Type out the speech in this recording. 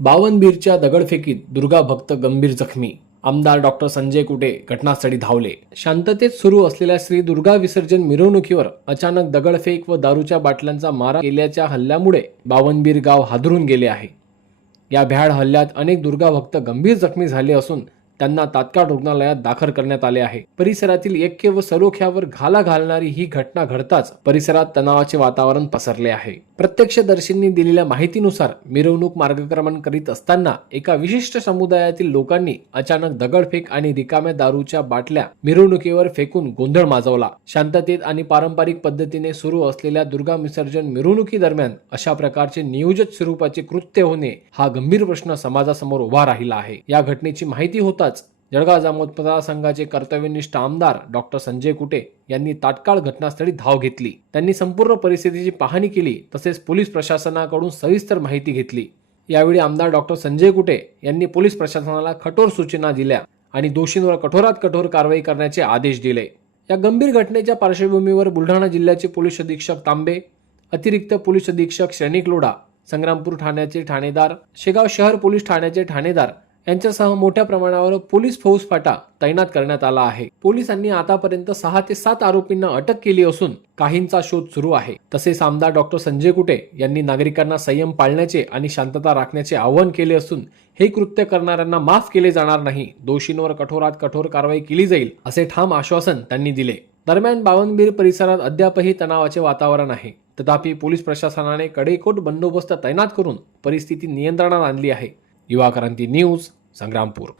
बावनबीरच्या दगडफेकीत दुर्गा भक्त गंभीर जखमी. आमदार डॉक्टर संजय कुटे घटनास्थळी धावले. शांततेत सुरू असलेल्या श्री दुर्गा विसर्जन मिरवणुकीवर अचानक दगडफेक व दारूच्या बाटल्यांचा मारा केल्याच्या हल्ल्यामुळे बावनबीर गाव हादरून गेले आहे. या भ्याड हल्ल्यात अनेक दुर्गा भक्त गंभीर जखमी झाले असून त्यांना तात्काळ रुग्णालयात दाखल करण्यात आले आहे. परिसरातील ऐक्य व सलोख्यावर घाला घालणारी ही घटना घडताच परिसरात तणावाचे वातावरण पसरले आहे. प्रत्यक्षदर्शींनी दिलेल्या माहितीनुसार मिरवणूक मार्गक्रमण करीत असताना एका विशिष्ट समुदायातील लोकांनी अचानक दगडफेक आणि रिकाम्या दारूच्या बाटल्या मिरवणुकीवर फेकून गोंधळ माजवला. शांततेत आणि पारंपरिक पद्धतीने सुरू असलेल्या दुर्गा विसर्जन मिरवणुकी दरम्यान अशा प्रकारचे नियोजित स्वरूपाचे कृत्य होणे हा गंभीर प्रश्न समाजासमोर उभा राहिला आहे. या घटनेची माहिती होता होताच जळगाव जामोद मतदारसंघाचे कर्तव्यनिष्ठ आमदार डॉक्टर संजय कुटे यांनी तात्काळ घटनास्थळी धाव घेतली. त्यांनी संपूर्ण परिस्थितीची पाहणी केली तसेच पोलीस प्रशासनाकडून सविस्तर माहिती घेतली. यावेळी आमदार डॉक्टर संजय कुटे यांनी पोलीस प्रशासनाला कठोर सूचना दिल्या आणि दोषींवर कठोरात कठोर कारवाई करण्याचे आदेश दिले. या गंभीर घटनेच्या पार्श्वभूमीवर बुलढाणा जिल्ह्याचे पोलीस अधीक्षक तांबे अतिरिक्त पोलीस अधीक्षक श्रेणिक लोढा संग्रामपूर ठाण्याचे ठाणेदार शेगाव शहर पोलीस ठाण्याचे ठाणेदार यांच्यासह मोठ्या प्रमाणावर पोलीस फौजफाटा तैनात करण्यात आला आहे. पोलिसांनी आतापर्यंत सहा ते सात आरोपींना अटक केली असून काहींचा शोध सुरू आहे. तसेच आमदार डॉक्टर संजय कुटे यांनी नागरिकांना संयम पाळण्याचे आणि शांतता राखण्याचे आवाहन केले असून हे कृत्य करणाऱ्यांना माफ केले जाणार नाही. दोषींवर कठोरात कठोर कारवाई केली जाईल असे ठाम आश्वासन त्यांनी दिले. दरम्यान बावनबीर परिसरात अद्यापही तणावाचे वातावरण आहे. तथापि पोलीस प्रशासनाने कडेकोट बंदोबस्त तैनात करून परिस्थिती नियंत्रणात आणली आहे. युवा क्रांती न्यूज संग्रामपूर